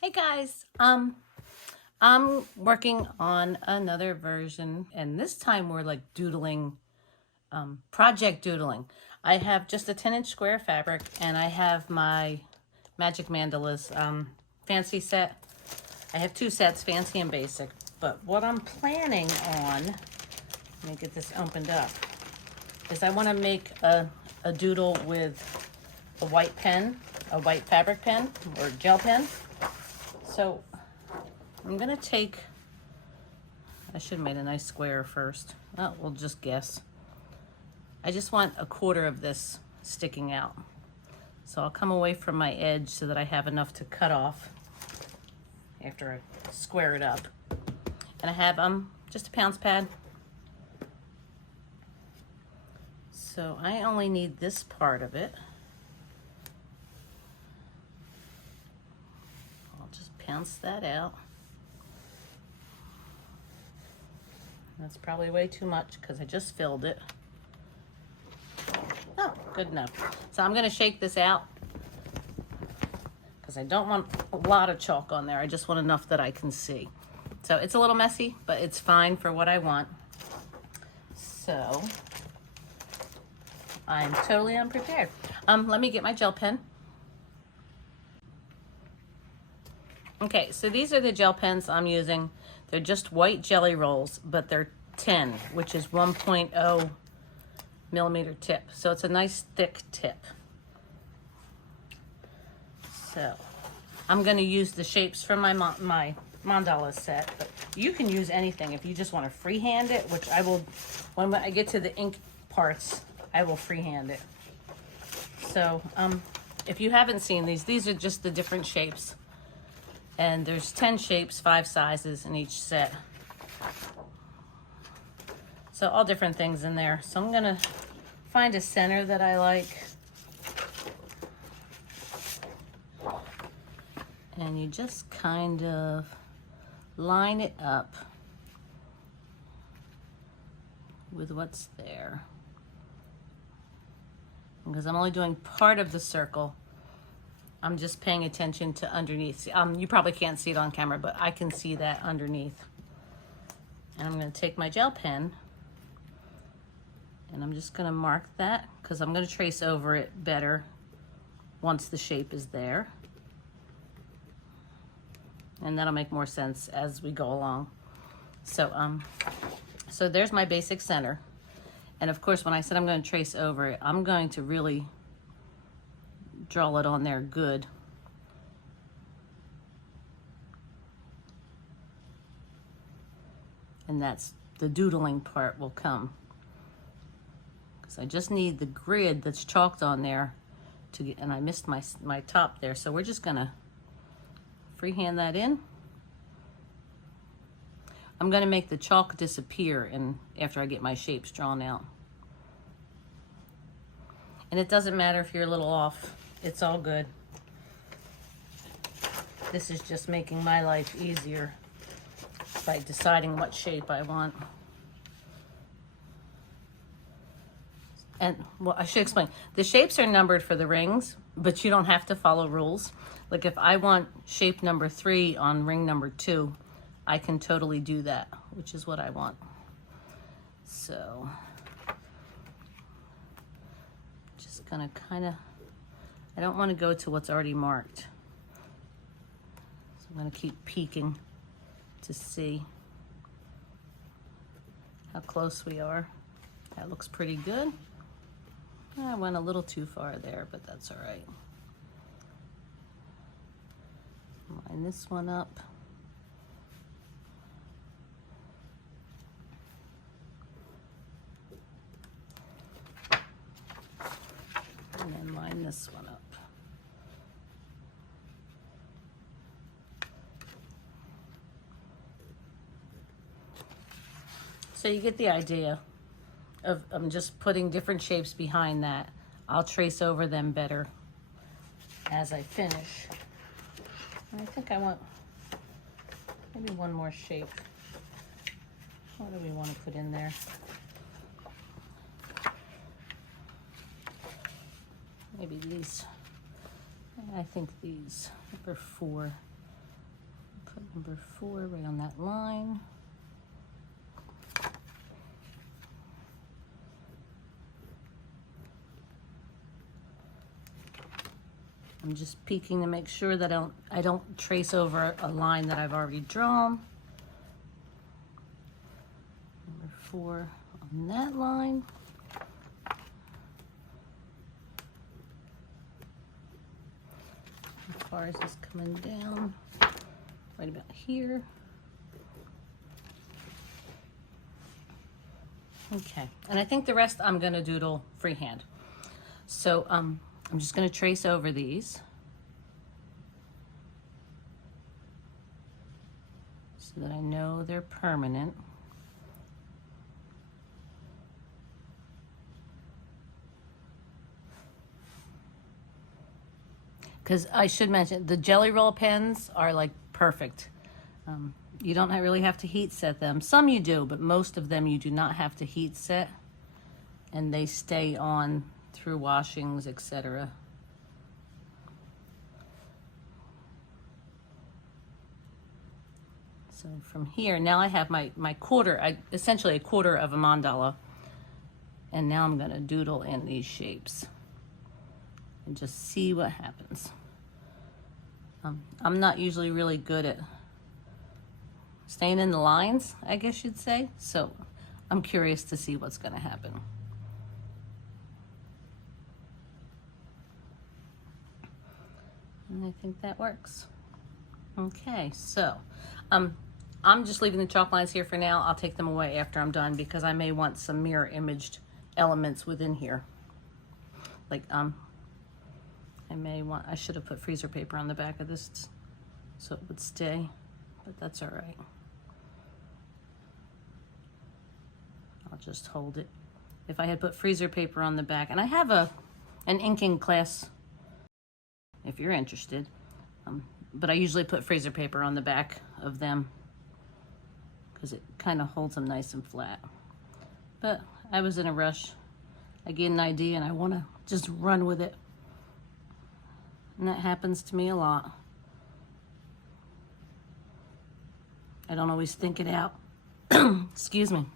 Hey guys, I'm working on another version, and this time we're like doodling, project doodling. I have just a 10-inch square fabric, and I have my Magic Mandalas fancy set. I have two sets, fancy and basic. But what I'm planning on, let me get this opened up, is I want to make a doodle with a white pen, a white fabric pen or gel pen. So I'm gonna take, I should have made a nice square first. Oh, we'll just guess. I just want a quarter of this sticking out. So I'll come away from my edge so that I have enough to cut off after I square it up. And I have just a pounce pad. So I only need this part of it. I'll just pounce that out. That's probably way too much because I just filled it. Oh, good enough. So I'm gonna shake this out because I don't want a lot of chalk on there. I just want enough that I can see. So it's a little messy, but it's fine for what I want. So I'm totally unprepared. Let me get my gel pen. Okay, so these are the gel pens I'm using. They're just white jelly rolls, but they're 10, which is 1.0 millimeter tip. So it's a nice thick tip. So I'm gonna use the shapes from my mandala set, but you can use anything if you just wanna freehand it, which I will, when I get to the ink parts, I will freehand it. So if you haven't seen these are just the different shapes. And there's 10 shapes, 5 sizes in each set. So all different things in there. So I'm gonna find a center that I like. And you just kind of line it up with what's there. Because I'm only doing part of the circle, I'm just paying attention to underneath. You probably can't see it on camera, but I can see that underneath. And I'm gonna take my gel pen and I'm just gonna mark that because I'm gonna trace over it better once the shape is there. And that'll make more sense as we go along. So, so there's my basic center. And of course, when I said I'm gonna trace over it, I'm going to really draw it on there good. And that's the doodling part will come. Because I just need the grid that's chalked on there to get, and I missed my top there. So we're just gonna freehand that in. I'm gonna make the chalk disappear after I get my shapes drawn out. And it doesn't matter if you're a little off. It's all good. This is just making my life easier by deciding what shape I want. And, well, I should explain. The shapes are numbered for the rings, but you don't have to follow rules. Like if I want shape number 3 on ring number 2, I can totally do that, which is what I want. So, just gonna kind of, I don't want to go to what's already marked. So I'm going to keep peeking to see how close we are. That looks pretty good. I went a little too far there, but that's all right. Line this one up. And then line this one up. So you get the idea of I'm just putting different shapes behind that. I'll trace over them better as I finish. And I think I want maybe one more shape. What do we want to put in there? Maybe these. I think these number 4 Put number 4 right on that line. I'm just peeking to make sure that I don't trace over a line that I've already drawn. Number 4 on that line. As far as this coming down, right about here. Okay, and I think the rest I'm gonna doodle freehand. So I'm just gonna trace over these so that I know they're permanent. Because I should mention, the Jelly Roll pens are like perfect. You don't really have to heat set them. Some you do, but most of them you do not have to heat set. And they stay on through washings, etc. So from here, now I have my quarter, essentially a quarter of a mandala. And now I'm gonna doodle in these shapes and just see what happens. I'm not usually really good at staying in the lines, I guess you'd say. So I'm curious to see what's gonna happen. And I think that works. Okay, so I'm just leaving the chalk lines here for now. I'll take them away after I'm done because I may want some mirror imaged elements within here. Like I should have put freezer paper on the back of this so it would stay, but that's all right. I'll just hold it. If I had put freezer paper on the back, and I have an inking class if you're interested, but I usually put freezer paper on the back of them because it kind of holds them nice and flat. But I was in a rush. I get an idea and I want to just run with it. And that happens to me a lot. I don't always think it out. Excuse me.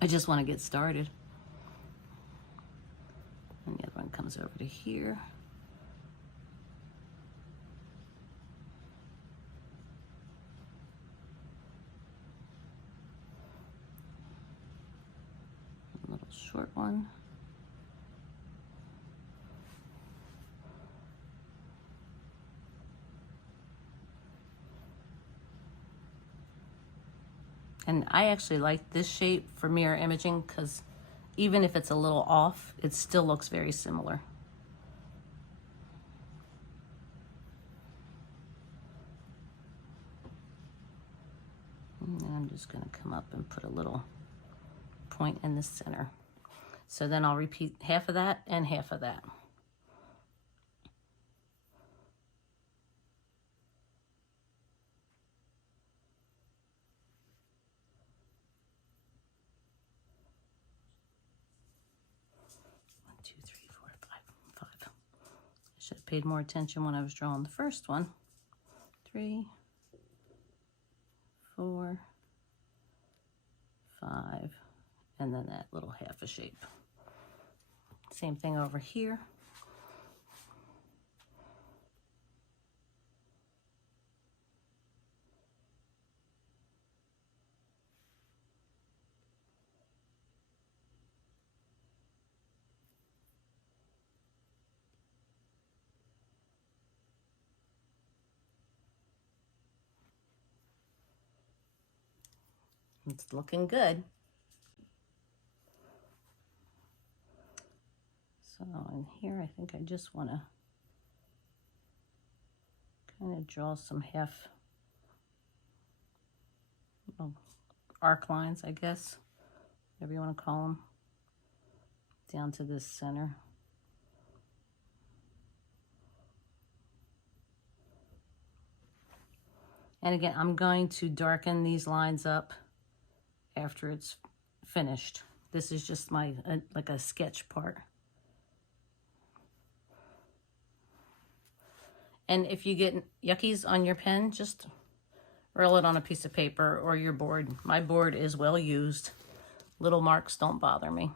I just want to get started. And the other one comes over to here. A little short one. And I actually like this shape for mirror imaging because even if it's a little off, it still looks very similar. And I'm just going to come up and put a little point in the center. So then I'll repeat half of that and half of that. Should have paid more attention when I was drawing the first one. 3, 4, 5, and then that little half a shape. Same thing over here. It's looking good. So in here, I think I just want to kind of draw some half arc lines, I guess, whatever you want to call them, down to this center. And again, I'm going to darken these lines up after it's finished. This is just my like a sketch part. And if you get yuckies on your pen, just roll it on a piece of paper or your board. My board is well used. Little marks don't bother me.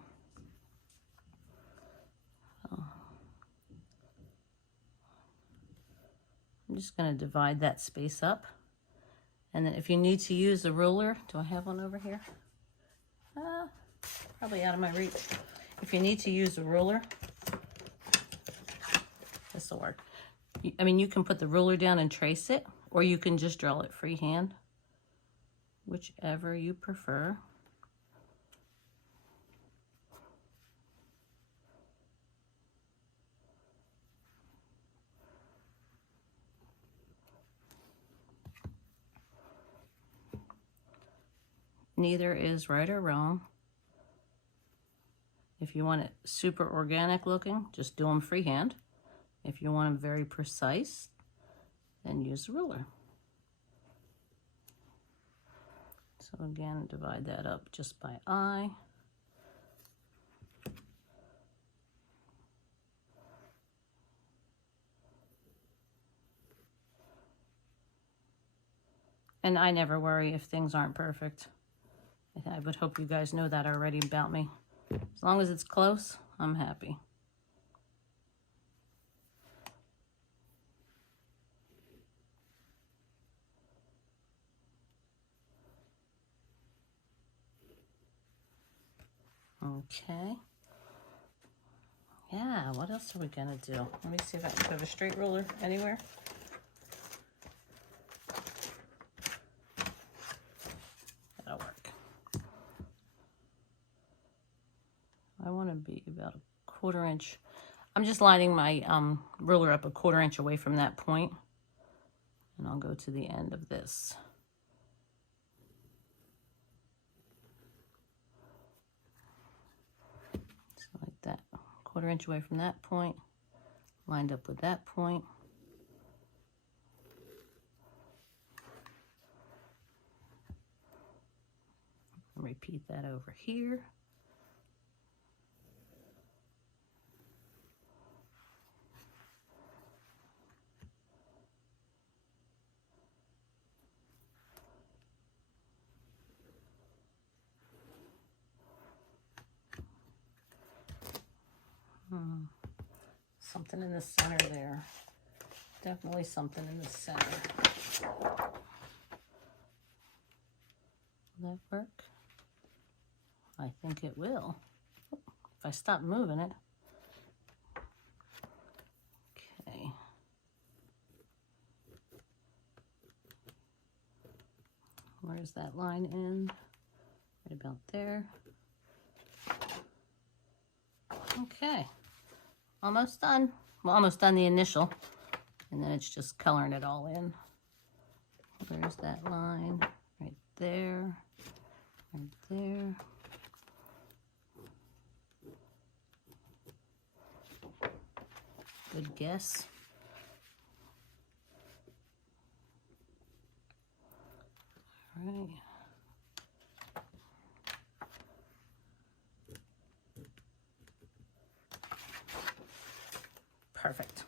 I'm just going to divide that space up. And then if you need to use the ruler, do I have one over here? Probably out of my reach. If you need to use the ruler, this will work. I mean, you can put the ruler down and trace it, or you can just draw it freehand, whichever you prefer. Neither is right or wrong. If you want it super organic looking, just do them freehand. If you want them very precise, then use the ruler. So again, divide that up just by eye. And I never worry if things aren't perfect. I would hope you guys know that already about me. As long as it's close, I'm happy. Okay. Yeah, what else are we gonna do? Let me see if I can put a straight ruler anywhere. That'll work. I want to be about a 1/4 inch. I'm just lining my ruler up a 1/4 inch away from that point, and I'll go to the end of this. So like that, 1/4 inch away from that point, lined up with that point. Repeat that over here. Something in the center there. Definitely something in the center. Will that work? I think it will. If I stop moving it. Okay. Where's that line end? Right about there. Okay. Almost done. Well, almost done the initial. And then it's just coloring it all in. There's that line right there. Right there. Good guess. All right. Perfect.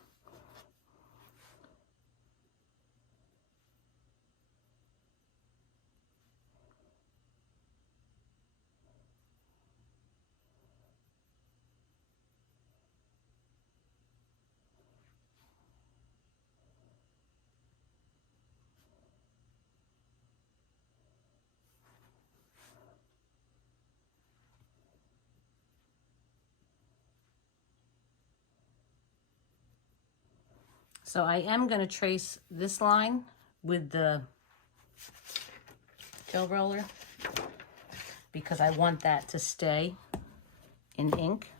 So I am going to trace this line with the gel roller because I want that to stay in ink.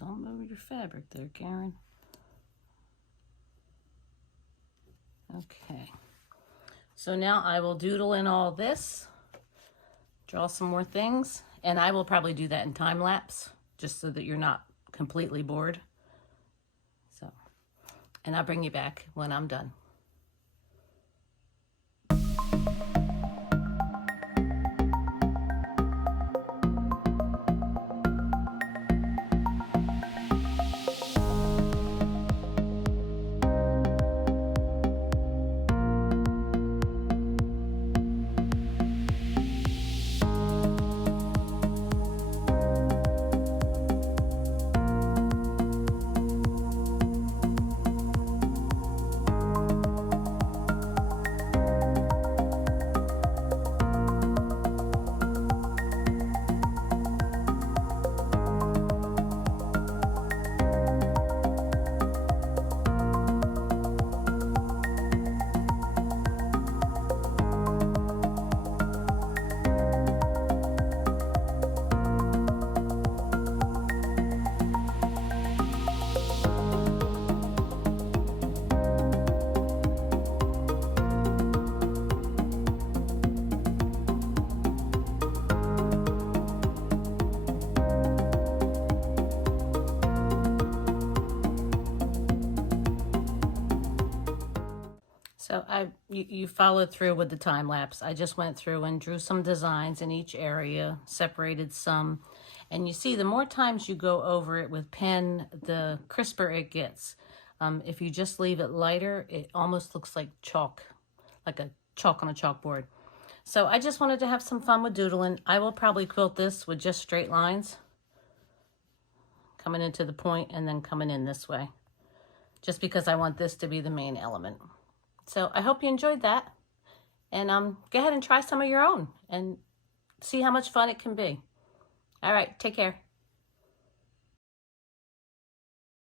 Don't move your fabric there, Karen. So now I will doodle in all this, draw some more things, and I will probably do that in time lapse just so that you're not completely bored. So, and I'll bring you back when I'm done. So you followed through with the time lapse. I just went through and drew some designs in each area, separated some. And you see, the more times you go over it with pen, the crisper it gets. If you just leave it lighter, it almost looks like chalk, like a chalk on a chalkboard. So I just wanted to have some fun with doodling. I will probably quilt this with just straight lines, coming into the point and then coming in this way, just because I want this to be the main element. So I hope you enjoyed that, and go ahead and try some of your own and see how much fun it can be. All right, take care.